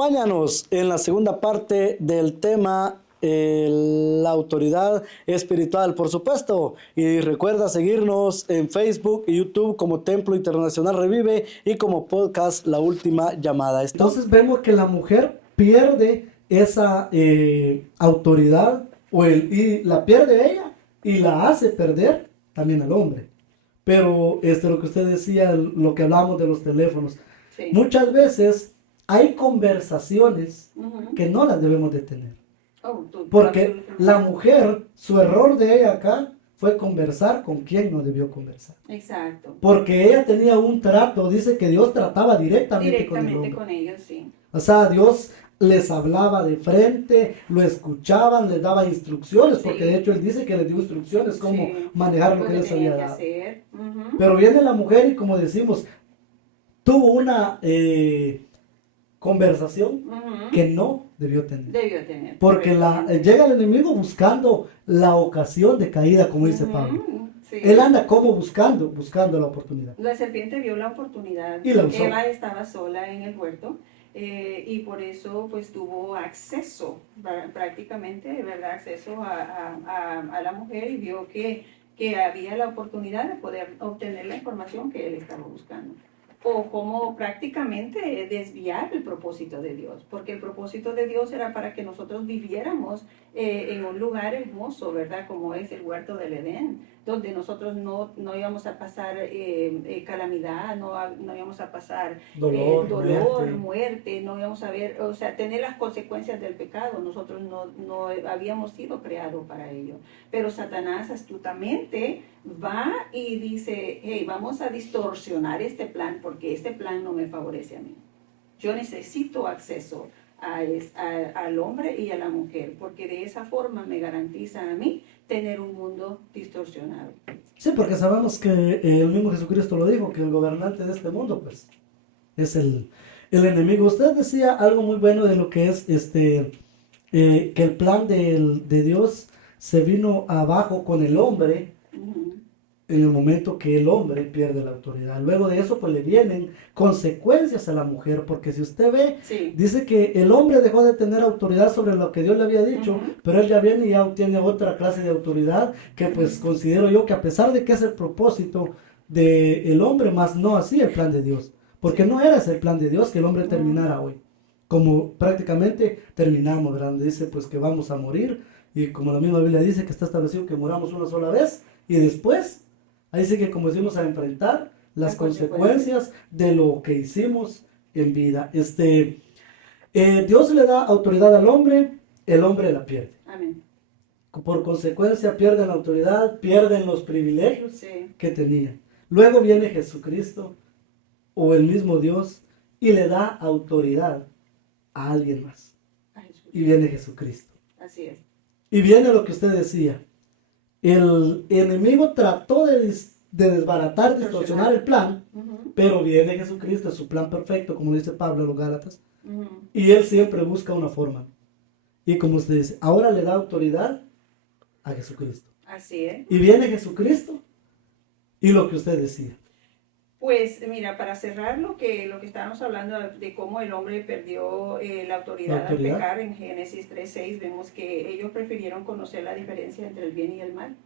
Acompáñanos en la segunda parte del tema la autoridad espiritual, por supuesto. Y recuerda seguirnos en Facebook y YouTube como Templo Internacional Revive y como podcast La Última Llamada. Entonces vemos que la mujer pierde esa autoridad y la pierde ella y la hace perder también al hombre. Pero lo que usted decía, lo que hablamos de los teléfonos, sí. Muchas veces hay conversaciones que no las debemos de tener. Porque la mujer, su error de ella acá fue conversar con quien no debió conversar. Exacto. Porque ella tenía un trato, dice que Dios trataba directamente con el hombre. Con ellos, sí. O sea, Dios les hablaba de frente, lo escuchaban, les daba instrucciones, sí. Porque de hecho él dice que les dio instrucciones cómo manejar lo que les había dado. Pero viene la mujer y como decimos, tuvo una conversación que no debió tener. Porque llega el enemigo buscando la ocasión de caída, como dice Pablo. Sí. Él anda como buscando la oportunidad. La serpiente vio la oportunidad. Y la usó. Eva estaba sola en el huerto. Y por eso pues tuvo acceso prácticamente, ¿verdad? Acceso a la mujer y vio que había la oportunidad de poder obtener la información que él estaba buscando. O cómo prácticamente desviar el propósito de Dios, porque el propósito de Dios era para que nosotros viviéramos en un lugar hermoso, ¿verdad? Como es el huerto del Edén, donde nosotros no íbamos a pasar calamidad, no íbamos a pasar dolor, muerte, no íbamos a ver, o sea, tener las consecuencias del pecado. Nosotros no habíamos sido creados para ello. Pero Satanás astutamente va y dice, hey, vamos a distorsionar este plan porque este plan no me favorece a mí. Yo necesito acceso al hombre y a la mujer, porque de esa forma me garantiza a mí tener un mundo distorsionado. Sí, porque sabemos que el mismo Jesucristo lo dijo, que el gobernante de este mundo, pues, es el enemigo. Usted decía algo muy bueno de lo que es que el plan de Dios se vino abajo con el hombre en el momento que el hombre pierde la autoridad. Luego de eso, pues le vienen consecuencias a la mujer, porque si usted ve, sí. Dice que el hombre dejó de tener autoridad sobre lo que Dios le había dicho, pero él ya viene y ya obtiene otra clase de autoridad, que pues considero yo que a pesar de que es el propósito del hombre, más no así el plan de Dios, porque no era ese el plan de Dios que el hombre terminara hoy, como prácticamente terminamos, ¿verdad? Dice pues que vamos a morir, y como la misma Biblia dice que está establecido que moramos una sola vez, y después ahí sí que como decimos a enfrentar las consecuencias de lo que hicimos en vida. Dios le da autoridad al hombre, el hombre la pierde. Amén. Por consecuencia pierden la autoridad, pierden los privilegios que tenían. Luego viene Jesucristo o el mismo Dios y le da autoridad a alguien más. Y viene Jesucristo. Así es. Y viene lo que usted decía. El enemigo trató de desbaratar, distorsionar el plan, pero viene Jesucristo, su plan perfecto, como dice Pablo a los Gálatas, y él siempre busca una forma. Y como usted dice, ahora le da autoridad a Jesucristo. Así es. Y viene Jesucristo y lo que usted decía. Pues mira, para cerrar lo que estábamos hablando de cómo el hombre perdió la autoridad al pecar, en Génesis 3:6 vemos que ellos prefirieron conocer la diferencia entre el bien y el mal,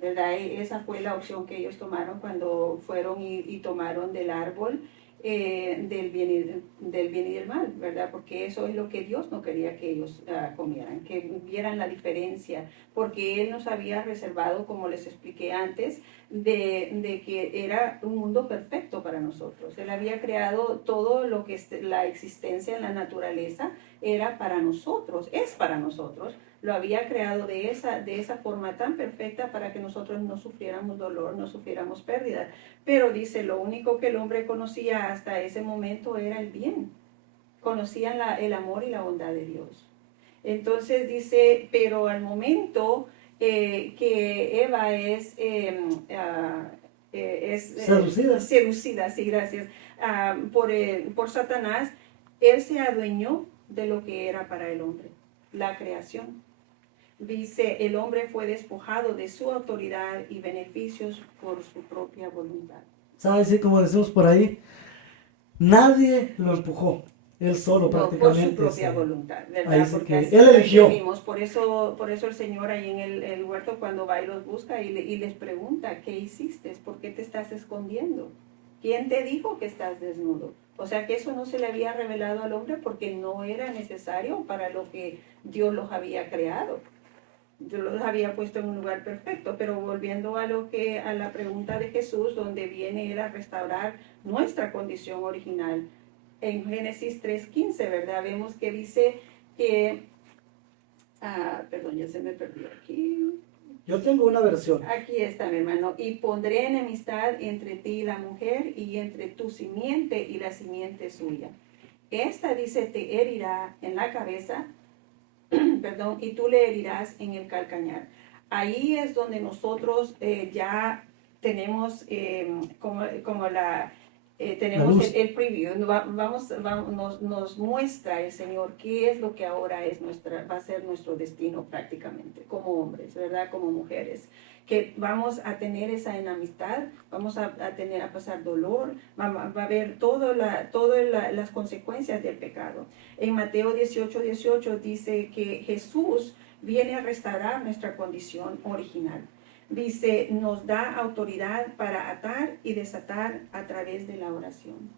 ¿verdad? Esa fue la opción que ellos tomaron cuando fueron y tomaron del árbol del bien y del mal, ¿verdad? Porque eso es lo que Dios no quería que ellos comieran, que vieran la diferencia, porque Él nos había reservado, como les expliqué antes, de que era un mundo perfecto para nosotros. Él había creado todo lo que es la existencia en la naturaleza, era para nosotros, es para nosotros. Lo había creado de esa forma tan perfecta para que nosotros no sufriéramos dolor, no sufriéramos pérdida. Pero dice, lo único que el hombre conocía hasta ese momento era el bien. Conocían el amor y la bondad de Dios. Entonces dice, pero al momento que Eva es seducida, sí, gracias, por Satanás, él se adueñó de lo que era para el hombre, la creación. Dice, el hombre fue despojado de su autoridad y beneficios por su propia voluntad. ¿Sabes? Sí, como decimos por ahí, nadie lo empujó. Él solo No, por prácticamente. su propia voluntad, ¿verdad? Ahí sí Porque que así él eligió. vimos. Por eso el Señor ahí en el huerto cuando va y los busca y les pregunta, ¿qué hiciste? ¿Por qué te estás escondiendo? ¿Quién te dijo que estás desnudo? O sea que eso no se le había revelado al hombre porque no era necesario para lo que Dios los había creado. Dios los había puesto en un lugar perfecto, pero volviendo a la pregunta de Jesús, donde viene él a restaurar nuestra condición original. En Génesis 3:15, ¿verdad? Vemos que dice que, perdón, ya se me perdió aquí. Yo tengo una versión. Aquí está, mi hermano. Y pondré enemistad entre ti y la mujer, y entre tu simiente y la simiente suya. Esta, dice, te herirá en la cabeza, perdón, y tú le herirás en el calcañar. Ahí es donde nosotros ya tenemos tenemos el preview, nos muestra el Señor qué es lo que ahora va a ser nuestro destino prácticamente, como hombres, ¿verdad? Como mujeres, que vamos a tener esa enemistad, vamos a pasar dolor, va a haber todas las consecuencias del pecado. En Mateo 18:18 dice que Jesús viene a restaurar nuestra condición original. Dice, nos da autoridad para atar y desatar a través de la oración.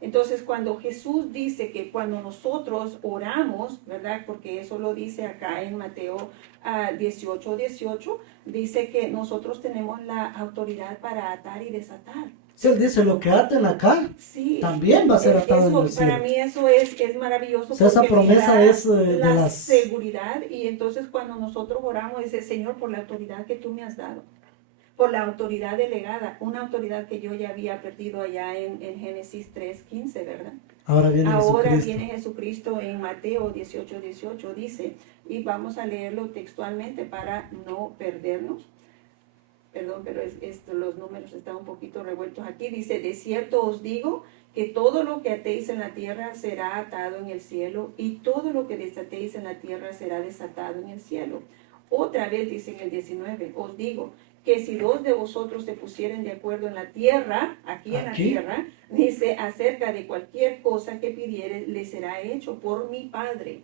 Entonces, cuando Jesús dice que cuando nosotros oramos, ¿verdad? Porque eso lo dice acá en Mateo 18:18, dice que nosotros tenemos la autoridad para atar y desatar. Si él dice lo que aten acá, sí, también va a ser atado en el cielo. Para mí eso es maravilloso. O sea, esa promesa es de la seguridad. Y entonces cuando nosotros oramos, dice, Señor, por la autoridad que tú me has dado, por la autoridad delegada, una autoridad que yo ya había perdido allá en Génesis 3:15, ¿verdad? Ahora viene Jesucristo en Mateo 18:18, dice, y vamos a leerlo textualmente para no perdernos. Perdón, pero los números están un poquito revueltos aquí. Dice, de cierto os digo que todo lo que atéis en la tierra será atado en el cielo, y todo lo que desatéis en la tierra será desatado en el cielo. Otra vez dice en el 19, os digo que si dos de vosotros se pusieren de acuerdo en la tierra, aquí en la tierra, dice, acerca de cualquier cosa que pidiere, le será hecho por mi Padre,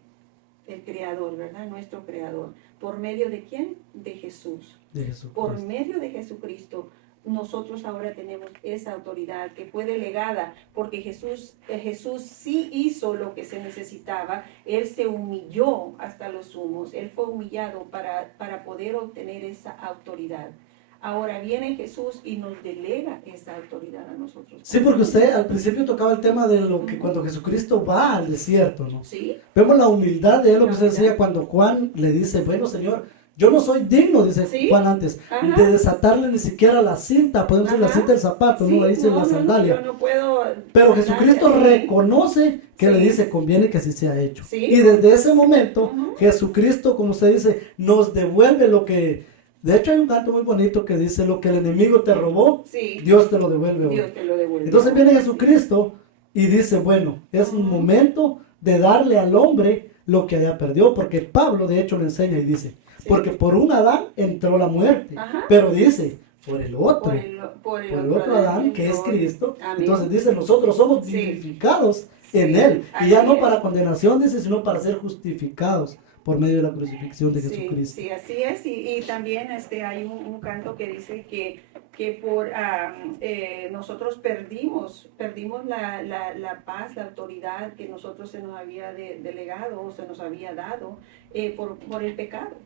el Creador, ¿verdad? Nuestro Creador. ¿Por medio de quién? De Jesús. Por medio de Jesucristo, nosotros ahora tenemos esa autoridad que fue delegada, porque Jesús sí hizo lo que se necesitaba. Él se humilló hasta los sumos. Él fue humillado para poder obtener esa autoridad. Ahora viene Jesús y nos delega esa autoridad a nosotros. Sí, porque usted al principio tocaba el tema de lo que cuando Jesucristo va al desierto, ¿no? Sí. Vemos la humildad de él, lo que usted decía cuando Juan le dice, bueno, Señor, yo no soy digno, dice Juan antes, de desatarle ni siquiera la cinta, podemos decir la cinta del zapato, no la dice la sandalia. Yo no puedo. Pero Jesucristo reconoce que le dice, conviene que así sea hecho. Y desde ese momento, Jesucristo, como usted dice, nos devuelve lo que... De hecho hay un canto muy bonito que dice, lo que el enemigo te robó, Dios te lo devuelve hoy. Dios te lo devuelve. Entonces viene Jesucristo y dice, bueno, es un momento de darle al hombre lo que haya perdido, porque Pablo de hecho le enseña y dice, porque por un Adán entró la muerte, pero dice, por el otro, por el otro Adán que es Cristo. Amén. Entonces dice, nosotros somos vivificados en él, y ya no para condenación, dice, sino para ser justificados por medio de la crucifixión de Jesucristo. Sí, así es, y también hay un canto que dice que por nosotros perdimos la paz, la autoridad que nosotros se nos había delegado o se nos había dado por el pecado,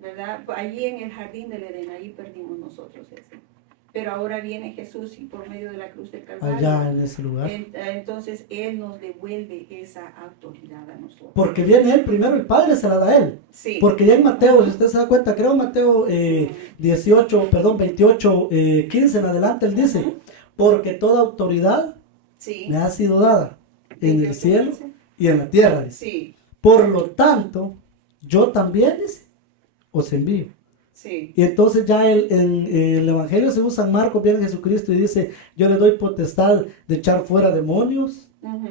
¿verdad? Allí en el jardín del Edén, ahí perdimos nosotros eso. Pero ahora viene Jesús y por medio de la cruz del Calvario, allá en ese lugar, entonces Él nos devuelve esa autoridad a nosotros. Porque viene Él primero, el Padre se la da a Él. Sí. Porque ya en Mateo, si usted se da cuenta, creo Mateo 28, 15 en adelante, Él dice, porque toda autoridad me ha sido dada en el cielo y en la tierra. Dice. Por lo tanto, yo también, dice, os envío. Y entonces ya en el Evangelio según San Marcos viene Jesucristo y dice, yo le doy potestad de echar fuera demonios.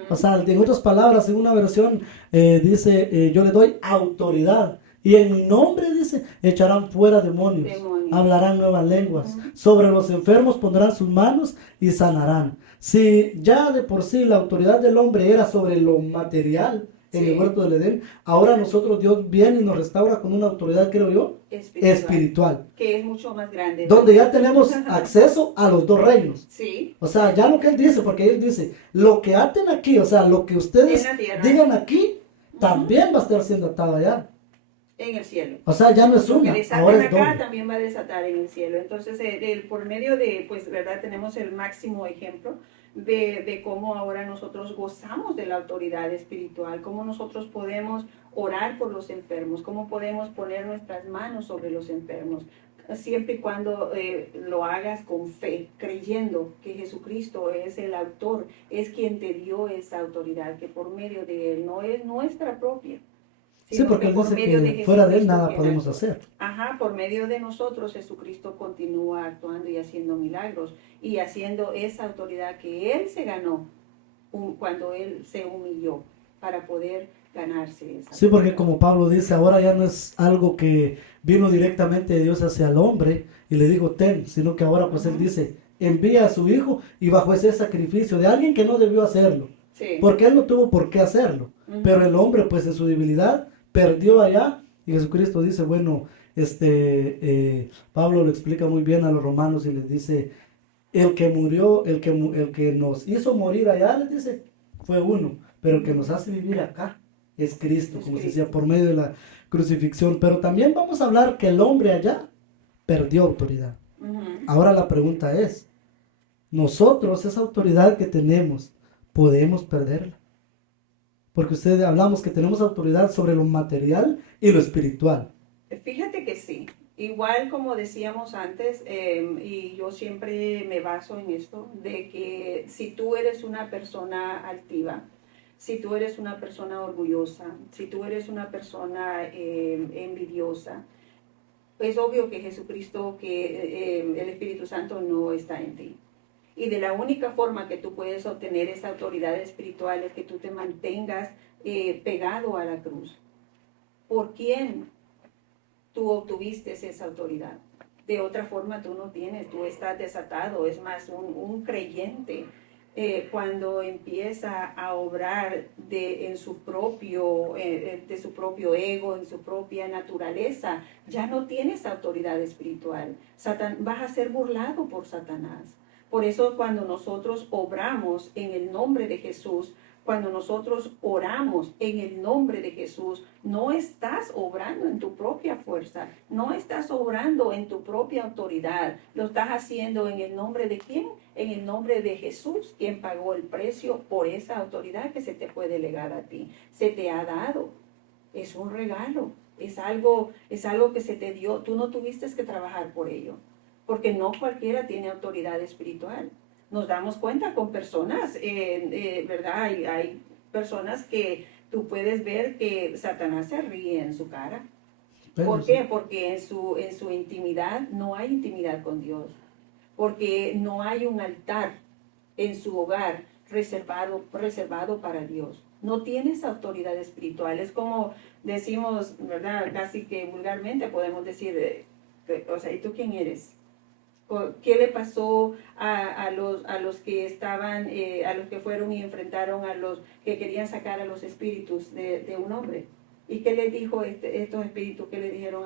O sea, en otras palabras, en una versión dice, yo le doy autoridad. Y en mi nombre, dice, echarán fuera demonios. Hablarán nuevas lenguas. Sobre los enfermos pondrán sus manos y sanarán. si ya de por sí la autoridad del hombre era sobre lo material en el Sí, huerto del Edén, ahora nosotros Dios viene y nos restaura con una autoridad, creo yo, espiritual, que es mucho más grande donde ya también. tenemos acceso a los dos reinos. Sí, O sea, ya lo que él dice, porque él dice, lo que aten aquí, o sea, lo que en ustedes la tierra, digan aquí, ujú, también va a estar siendo atado allá. en el cielo. O sea, ya no es Lo que una, ahora desaten es acá doble. también va a desatar en el cielo. Entonces, por medio de, pues, ¿verdad? Tenemos el máximo ejemplo de cómo ahora nosotros gozamos de la autoridad espiritual, cómo nosotros podemos orar por los enfermos, cómo podemos poner nuestras manos sobre los enfermos, siempre y cuando lo hagas con fe, creyendo que Jesucristo es el autor, es quien te dio esa autoridad, que por medio de Él no es nuestra propia, Sí, sino porque que él por dice medio de que fuera de él Jesucristo nada quien podemos actúa. hacer. Ajá, por medio de nosotros Jesucristo continúa actuando y haciendo milagros y haciendo esa autoridad que Él se ganó cuando Él se humilló para poder ganarse esa Sí, porque autoridad. como Pablo dice, ahora ya no es algo que vino directamente de Dios hacia el hombre y le dijo ten, sino que ahora pues él Ujú. dice, envía a su hijo y bajo ese sacrificio de alguien que no debió hacerlo, Sí. porque él no tuvo por qué hacerlo, pero Ujú. el hombre pues en su debilidad perdió allá y Jesucristo dice, bueno, Pablo lo explica muy bien a los romanos y les dice, el que murió, el que nos hizo morir allá, les dice, fue uno, pero el que nos hace vivir acá es Cristo, Es como se decía, Cristo. por medio de la crucifixión. Pero también vamos a hablar que el hombre allá perdió autoridad. Ujú. Ahora la pregunta es, nosotros, esa autoridad que tenemos, ¿podemos perderla? Porque ustedes hablamos que tenemos autoridad sobre lo material y lo espiritual. Fíjate que sí. Igual como decíamos antes, y yo siempre me baso en esto, de que si tú eres una persona altiva, si tú eres una persona orgullosa, si tú eres una persona envidiosa, es obvio que Jesucristo, que el Espíritu Santo no está en ti. Y de la única forma que tú puedes obtener esa autoridad espiritual es que tú te mantengas pegado a la cruz. ¿Por quién tú obtuviste esa autoridad? De otra forma tú no tienes, tú estás desatado. Es más, un creyente cuando empieza a obrar de su propio ego, en su propia naturaleza, ya no tienes autoridad espiritual. Vas a ser burlado por Satanás. Por eso cuando nosotros obramos en el nombre de Jesús, cuando nosotros oramos en el nombre de Jesús, no estás obrando en tu propia fuerza, no estás obrando en tu propia autoridad, lo estás haciendo en el nombre de ¿quién? En el nombre de Jesús, quien pagó el precio por esa autoridad que se te fue delegada a ti. Se te ha dado, es un regalo, es algo que se te dio, tú no tuviste que trabajar por ello, porque no cualquiera tiene autoridad espiritual. Nos damos cuenta con personas, ¿verdad? Hay personas que tú puedes ver que Satanás se ríe en su cara. Pero ¿Por sí. qué? Porque en su intimidad no hay intimidad con Dios. Porque no hay un altar en su hogar reservado para Dios. No tienes autoridad espiritual. Es como decimos, ¿verdad? Casi que vulgarmente podemos decir, o sea, ¿y tú quién eres? ¿Qué le pasó a los que estaban, a los que fueron y enfrentaron a los que querían sacar a los espíritus de un hombre? ¿Y qué le dijo estos espíritus? ¿Qué le dijeron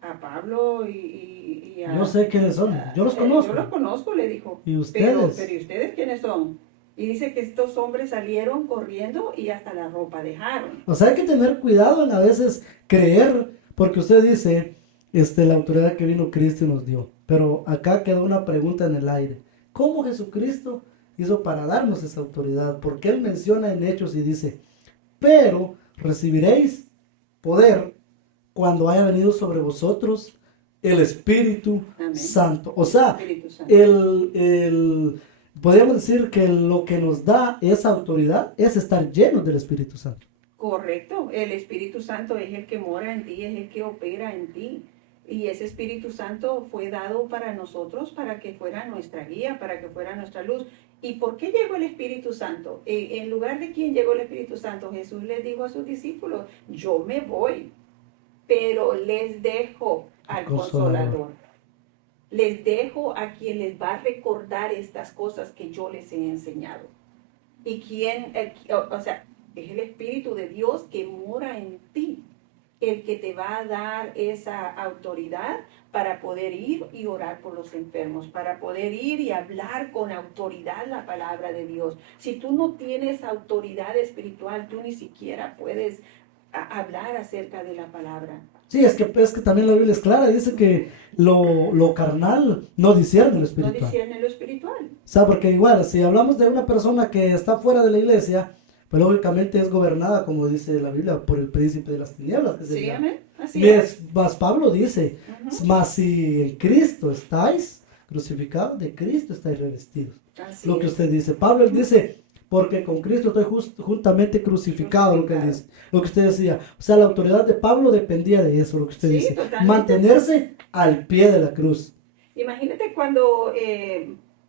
a Pablo y Yo sé quiénes son, yo los yo conozco. los conozco, le dijo, ¿Y pero ustedes? ¿y ustedes quiénes son? Y dice que estos hombres salieron corriendo y hasta la ropa dejaron. O sea, hay que tener cuidado en a veces creer, porque usted dice, la autoridad que vino Cristo y nos dio. Pero acá queda una pregunta en el aire. ¿Cómo Jesucristo hizo para darnos esa autoridad? Porque Él menciona en Hechos y dice, pero recibiréis poder cuando haya venido sobre vosotros el Espíritu Amén. Santo. O El sea, Espíritu Santo. podríamos decir que lo que nos da esa autoridad es estar llenos del Espíritu Santo. Correcto, el Espíritu Santo es el que mora en ti, es el que opera en ti. Y ese Espíritu Santo fue dado para nosotros, para que fuera nuestra guía, para que fuera nuestra luz. ¿Y por qué llegó el Espíritu Santo? En lugar de quién llegó el Espíritu Santo, Jesús les dijo a sus discípulos, yo me voy, pero les dejo al Consolador. Consolador. les dejo a quien les va a recordar estas cosas que yo les he enseñado. Y quien, o sea, es el Espíritu de Dios que mora en ti, el que te va a dar esa autoridad para poder ir y orar por los enfermos, para poder ir y hablar con autoridad la palabra de Dios. Si tú no tienes autoridad espiritual, tú ni siquiera puedes hablar acerca de la palabra. Sí, es que también la Biblia es clara, dice que lo carnal no discierne lo espiritual. No discierne lo espiritual. O sea, porque igual, si hablamos de una persona que está fuera de la iglesia, pues lógicamente es gobernada, como dice la Biblia, por el príncipe de las tinieblas. Que sí, amén. Así es. Más Pablo dice, más si en Cristo estáis crucificados, de Cristo estáis revestidos. Así lo que es. usted dice. Pablo él dice, porque con Cristo estoy juntamente crucificado, lo que él dice, lo que usted decía. O sea, la autoridad de Pablo dependía de eso, lo que usted dice. Totalmente. Mantenerse al pie de la cruz. Imagínate cuando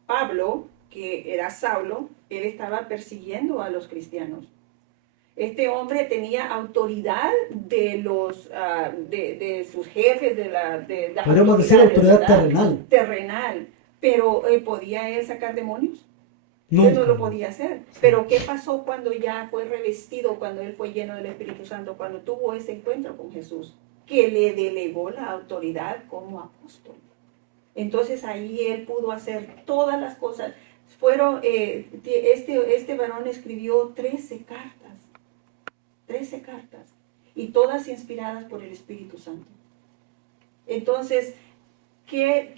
Pablo, que era Saulo, él estaba persiguiendo a los cristianos. Este hombre tenía autoridad de los de sus jefes, de las podríamos decir autoridad terrenal. Terrenal. Pero ¿podía él sacar demonios? Nunca. Él no lo podía hacer. Pero ¿qué pasó cuando ya fue revestido, cuando él fue lleno del Espíritu Santo, cuando tuvo ese encuentro con Jesús? Que le delegó la autoridad como apóstol. Entonces ahí él pudo hacer todas las cosas. Fueron, este varón escribió 13 cartas. 13 cartas. Y todas inspiradas por el Espíritu Santo. Entonces, ¿qué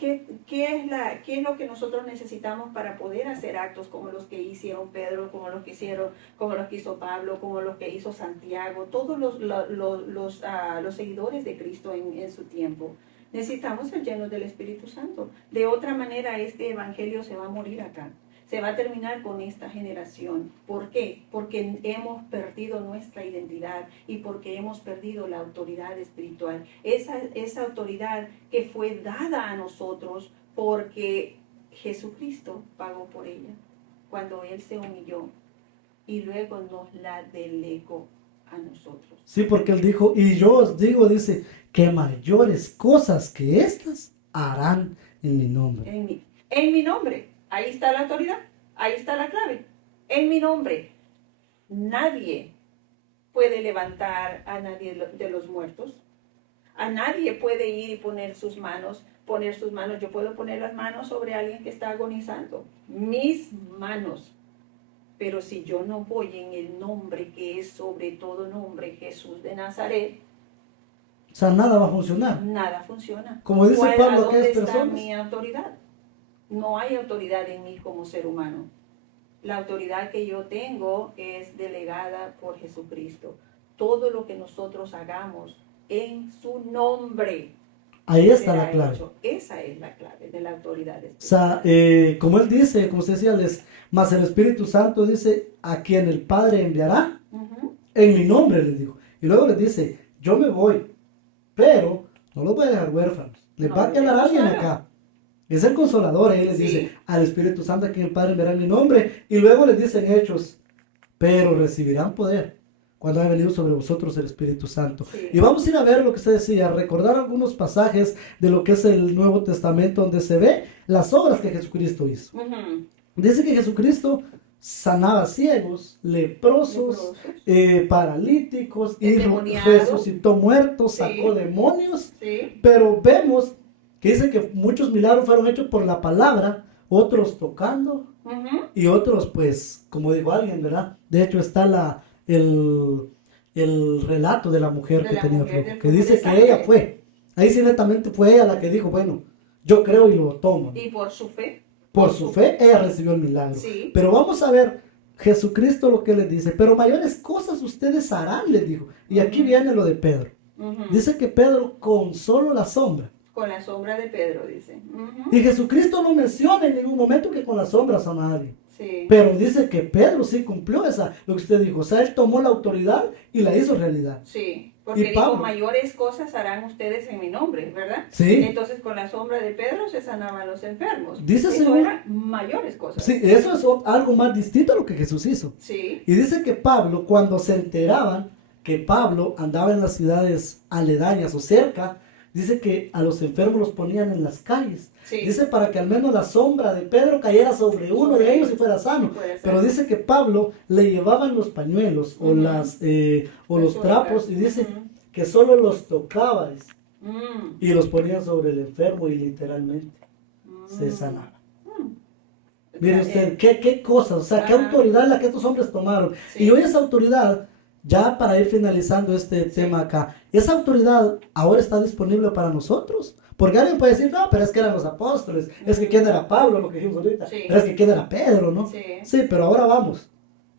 es lo que nosotros necesitamos para poder hacer actos como los que hicieron Pedro, como los que hizo Pablo, como los que hizo Santiago, todos los seguidores de Cristo en su tiempo? Necesitamos ser llenos del Espíritu Santo. De otra manera, este evangelio se va a morir acá. Se va a terminar con esta generación. ¿Por qué? Porque hemos perdido nuestra identidad y porque hemos perdido la autoridad espiritual. Esa autoridad que fue dada a nosotros porque Jesucristo pagó por ella cuando Él se humilló y luego nos la delegó a nosotros. Sí, porque Él dijo, y yo os digo, dice, que mayores cosas que estas harán en mi nombre. En mi nombre. Ahí está la autoridad, ahí está la clave. En mi nombre, nadie puede levantar a nadie de los muertos. A nadie puede ir y poner sus manos. Yo puedo poner las manos sobre alguien que está agonizando. Mis manos. Pero si yo no voy en el nombre que es sobre todo nombre, Jesús de Nazaret, o sea, nada va a funcionar. Nada funciona. Como dice Pablo, ¿dónde aquellas está personas? Mi autoridad? No hay autoridad en mí como ser humano. La autoridad que yo tengo es delegada por Jesucristo. Todo lo que nosotros hagamos en su nombre. Ahí está la clave. Hecho. Esa es la clave de la autoridad O espiritual. sea, como él dice, como usted decía, más el Espíritu Santo dice, a quien el Padre enviará, en mi nombre les dijo. Y luego les dice, yo me voy, pero no los voy a dejar huérfanos. Les va a quedar alguien acá. Es el Consolador, ahí les dice al Espíritu Santo a quien el Padre enviará en mi nombre. Y luego les dice en Hechos, pero recibirán poder cuando haya venido sobre vosotros el Espíritu Santo. Sí. Y vamos a ir a ver lo que usted decía, recordar algunos pasajes de lo que es el Nuevo Testamento donde se ve las obras que Jesucristo hizo. Dice que Jesucristo sanaba ciegos, leprosos, paralíticos, y resucitó muertos, sacó demonios, pero vemos que dice que muchos milagros fueron hechos por la palabra, otros tocando y otros pues, como dijo alguien, ¿verdad? De hecho está el relato de la mujer que tenía flujo, que dice que ella fue, ahí sí netamente fue ella la que dijo, bueno, yo creo y lo tomo. Y por su fe. Por su fe, ella recibió el milagro. Sí. Pero vamos a ver, Jesucristo lo que les dice, pero mayores cosas ustedes harán, les dijo. Y aquí viene lo de Pedro. Dice que Pedro con solo la sombra. Con la sombra de Pedro, dice. Y Jesucristo no menciona en ningún momento que con la sombra sana a nadie. Sí. Pero dice que Pedro sí cumplió lo que usted dijo. O sea, él tomó la autoridad y la hizo realidad. Sí. Porque dijo, mayores cosas harán ustedes en mi nombre, ¿verdad? Sí. Entonces con la sombra de Pedro se sanaban los enfermos. Dice eso eran mayores cosas. Sí, eso es algo más distinto a lo que Jesús hizo. Sí. Y dice que Pablo, cuando se enteraban que Pablo andaba en las ciudades aledañas o cerca, dice que a los enfermos los ponían en las calles. Sí. Dice para que al menos la sombra de Pedro cayera sobre uno de ellos y fuera sano. Pero dice que Pablo le llevaban los pañuelos o los trapos y dice que solo los tocaba y los ponía sobre el enfermo y literalmente se sanaba. Mire usted, qué cosas, o sea, qué autoridad la que estos hombres tomaron. Sí. Y hoy esa autoridad, ya para ir finalizando este tema acá, esa autoridad ahora está disponible para nosotros. Porque alguien puede decir, no, pero es que eran los apóstoles, es que quién era Pablo, lo que dijimos ahorita, pero es que quién era Pedro, ¿no? Sí, pero ahora vamos.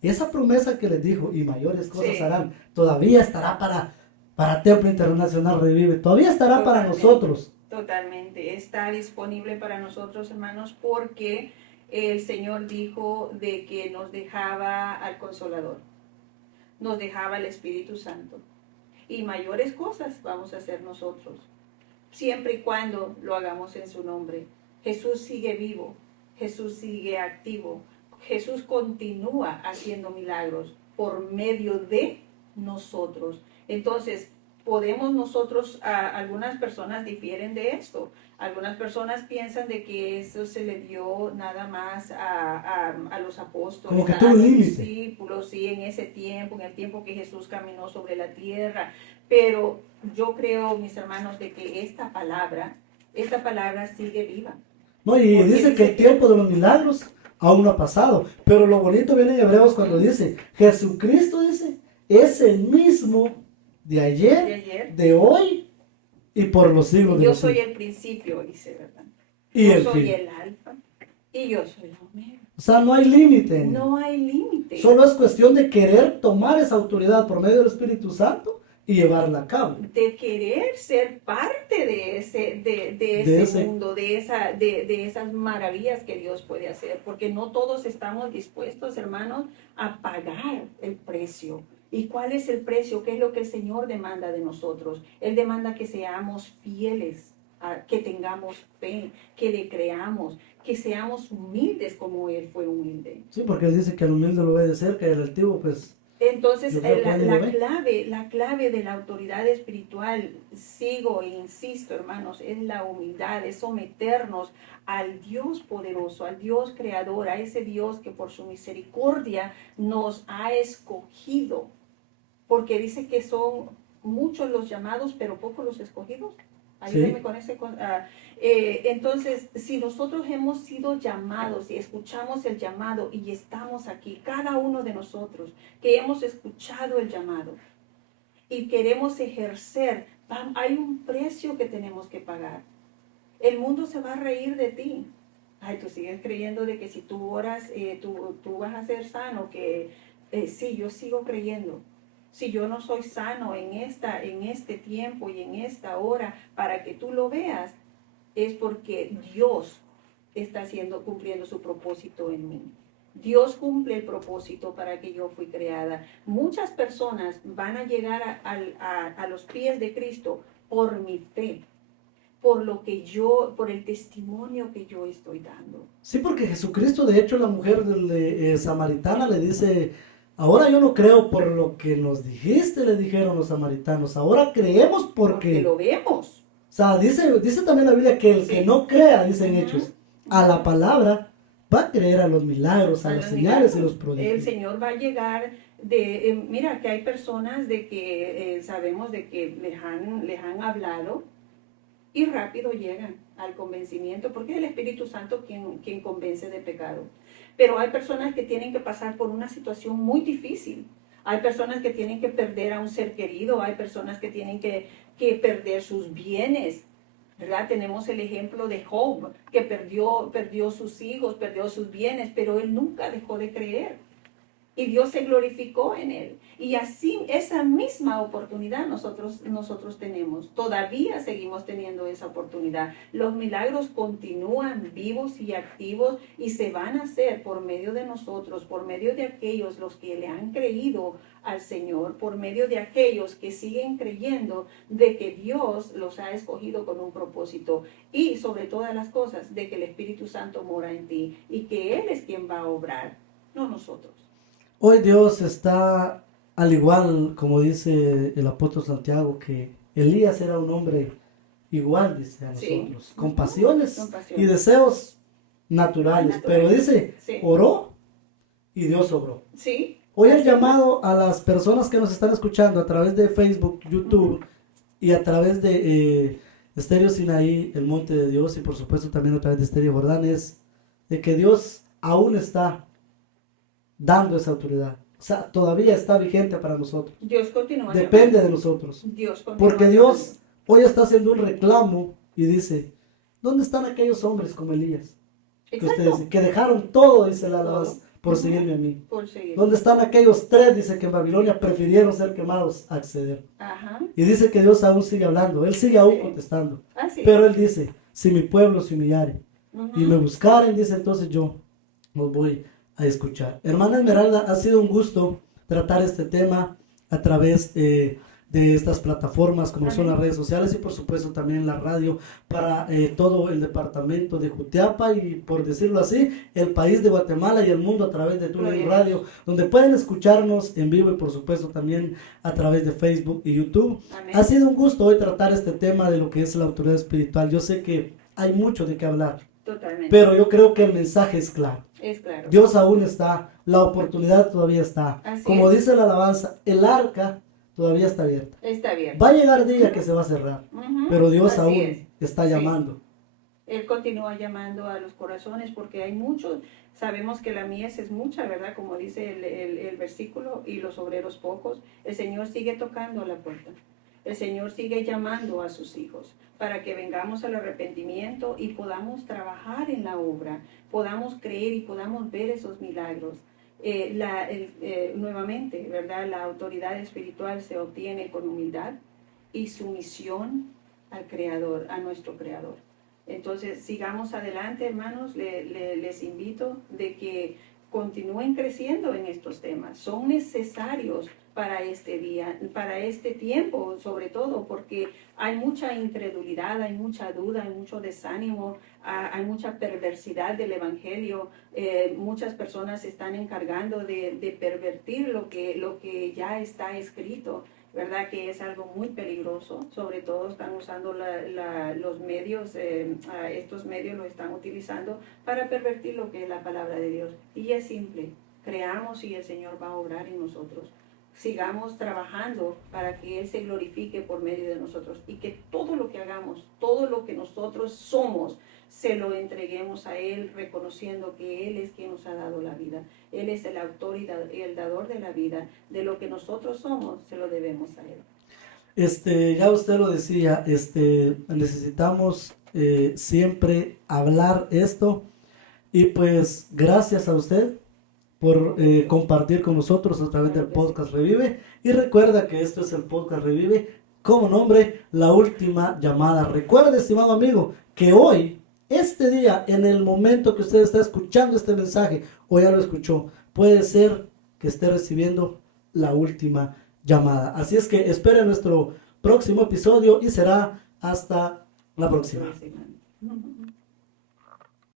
Y esa promesa que les dijo, y mayores cosas harán, todavía estará para Templo Internacional Revive, todavía estará para nosotros. Totalmente, está disponible para nosotros, hermanos, porque el Señor dijo de que nos dejaba al Consolador, nos dejaba el Espíritu Santo, y mayores cosas vamos a hacer nosotros, siempre y cuando lo hagamos en su nombre. Jesús sigue vivo, Jesús sigue activo, Jesús continúa haciendo milagros por medio de nosotros. Entonces, podemos nosotros, algunas personas difieren de esto. Algunas personas piensan de que eso se le dio nada más a los apóstoles, como que tuvo un límite. Discípulos, sí, en ese tiempo, en el tiempo que Jesús caminó sobre la tierra. Pero yo creo, mis hermanos, de que esta palabra sigue viva. No, y dice que el tiempo de los milagros aún no ha pasado. Pero lo bonito viene en Hebreos cuando dice, Jesucristo dice, es el mismo de ayer, de hoy y por los siglos de yo los siglos. Yo soy el principio, dice, ¿verdad? Y yo soy el alfa y yo soy la omega. O sea, no hay límite. No hay límite. Solo es cuestión de querer tomar esa autoridad por medio del Espíritu Santo y llevarla a cabo. De querer ser parte de ese mundo, de esas maravillas que Dios puede hacer. Porque no todos estamos dispuestos, hermanos, a pagar el precio. ¿Y cuál es el precio? ¿Qué es lo que el Señor demanda de nosotros? Él demanda que seamos fieles, que tengamos fe, que le creamos, que seamos humildes como Él fue humilde. Sí, porque Él dice que al humilde lo ve de cerca y al altivo, pues... Entonces, la clave de la autoridad espiritual, sigo e insisto, hermanos, es la humildad, es someternos al Dios poderoso, al Dios creador, a ese Dios que por su misericordia nos ha escogido. Porque dice que son muchos los llamados, pero pocos los escogidos. Ayúdenme con ese... entonces, si nosotros hemos sido llamados y escuchamos el llamado y estamos aquí, cada uno de nosotros que hemos escuchado el llamado y queremos ejercer, hay un precio que tenemos que pagar. El mundo se va a reír de ti. Ay, tú sigues creyendo de que si tú oras, tú vas a ser sano, que sí, yo sigo creyendo. Si yo no soy sano en este tiempo y en esta hora, para que tú lo veas, es porque Dios está cumpliendo su propósito en mí. Dios cumple el propósito para que yo fui creada. Muchas personas van a llegar a los pies de Cristo por mi fe, por el testimonio que yo estoy dando. Sí, porque Jesucristo, de hecho, la mujer samaritana le dice... Ahora yo no creo por lo que nos dijiste, le dijeron los samaritanos. Ahora creemos porque lo vemos. O sea, dice también la Biblia que el que no crea, dicen Hechos, a la palabra, va a creer a los milagros, a las señales y los prodigios. El Señor va a llegar mira, que hay personas de que sabemos de que les han hablado y rápido llegan al convencimiento, porque es el Espíritu Santo quien convence de pecado. Pero hay personas que tienen que pasar por una situación muy difícil. Hay personas que tienen que perder a un ser querido, hay personas que tienen que perder sus bienes, ¿verdad? Tenemos el ejemplo de Job, que perdió sus hijos, perdió sus bienes, pero él nunca dejó de creer. Y Dios se glorificó en él. Y así, esa misma oportunidad nosotros tenemos. Todavía seguimos teniendo esa oportunidad. Los milagros continúan vivos y activos y se van a hacer por medio de nosotros, por medio de aquellos los que le han creído al Señor, por medio de aquellos que siguen creyendo de que Dios los ha escogido con un propósito. Y sobre todas las cosas, de que el Espíritu Santo mora en ti y que Él es quien va a obrar, no nosotros. Hoy Dios está, al igual como dice el apóstol Santiago, que Elías era un hombre igual, dice a Sí. nosotros, con pasiones Con y pasiones. deseos naturales. Pero dice, Sí. oró y Dios obró. Sí. Hoy el Así llamado a las personas que nos están escuchando a través de Facebook, YouTube y a través de Estéreo Sinaí, el Monte de Dios, y por supuesto también a través de Estéreo Jordán, es de que Dios aún está dando esa autoridad. O sea, todavía está vigente para nosotros. Dios continúa Depende llamando. de nosotros. Dios continúa Porque llamando. Dios hoy está haciendo un reclamo y dice, ¿dónde están aquellos hombres como Elías? Que Exacto. ustedes dicen, que dejaron todo, dice la alabanza, por Ujú. seguirme a mí. Por seguir. ¿Dónde están aquellos 3? Dice que en Babilonia prefirieron ser quemados a acceder. Ajá. Y dice que Dios aún sigue hablando, Él sigue aún Sí. contestando. Así. Pero Él dice, si mi pueblo se humillare Ujú. y me buscaren, dice, entonces yo los voy a escuchar. Hermana Esmeralda, ha sido un gusto tratar este tema a través de estas plataformas como son Amén. las redes sociales y por supuesto también la radio para todo el departamento de Jutiapa y por decirlo así, el país de Guatemala y el mundo a través de TuneIn Gloria a Radio, donde pueden escucharnos en vivo y por supuesto también a través de Facebook y YouTube. Amén. Ha sido un gusto hoy tratar este tema de lo que es la autoridad espiritual. Yo sé que hay mucho de qué hablar, Totalmente. pero yo creo que el mensaje es claro. Es claro. Dios aún está, la oportunidad todavía está. Así Como es. dice la alabanza, el arca todavía está abierta. Está bien. Va a llegar día que se va a cerrar, Ujú. pero Dios Así aún es. está Sí. llamando. Él continúa llamando a los corazones porque hay muchos, sabemos que la mies es mucha, ¿verdad? Como dice el versículo, y los obreros pocos. El Señor sigue tocando a la puerta. El Señor sigue llamando a sus hijos para que vengamos al arrepentimiento y podamos trabajar en la obra, podamos creer y podamos ver esos milagros. Nuevamente, ¿verdad? La autoridad espiritual se obtiene con humildad y sumisión al Creador, a nuestro Creador. Entonces, sigamos adelante, hermanos. Les invito de que continúen creciendo en estos temas. Son necesarios para este día, para este tiempo, sobre todo, porque hay mucha incredulidad, hay mucha duda, hay mucho desánimo, hay mucha perversidad del Evangelio. Muchas personas se están encargando de pervertir lo que ya está escrito, ¿verdad? Que es algo muy peligroso. Sobre todo están usando los medios, estos medios lo están utilizando para pervertir lo que es la palabra de Dios. Y es simple, creamos y el Señor va a obrar en nosotros. Sigamos trabajando para que Él se glorifique por medio de nosotros y que todo lo que hagamos, todo lo que nosotros somos, se lo entreguemos a Él, reconociendo que Él es quien nos ha dado la vida. Él es el autor y el dador de la vida. De lo que nosotros somos, se lo debemos a Él. Ya usted lo decía, necesitamos siempre hablar esto y pues gracias a usted por compartir con nosotros a través del podcast Revive. Y recuerda que esto es el podcast Revive, como nombre, la última llamada. Recuerde, estimado amigo, que hoy, este día, en el momento que usted está escuchando este mensaje, o ya lo escuchó, puede ser que esté recibiendo la última llamada. Así es que espere nuestro próximo episodio y será hasta la próxima.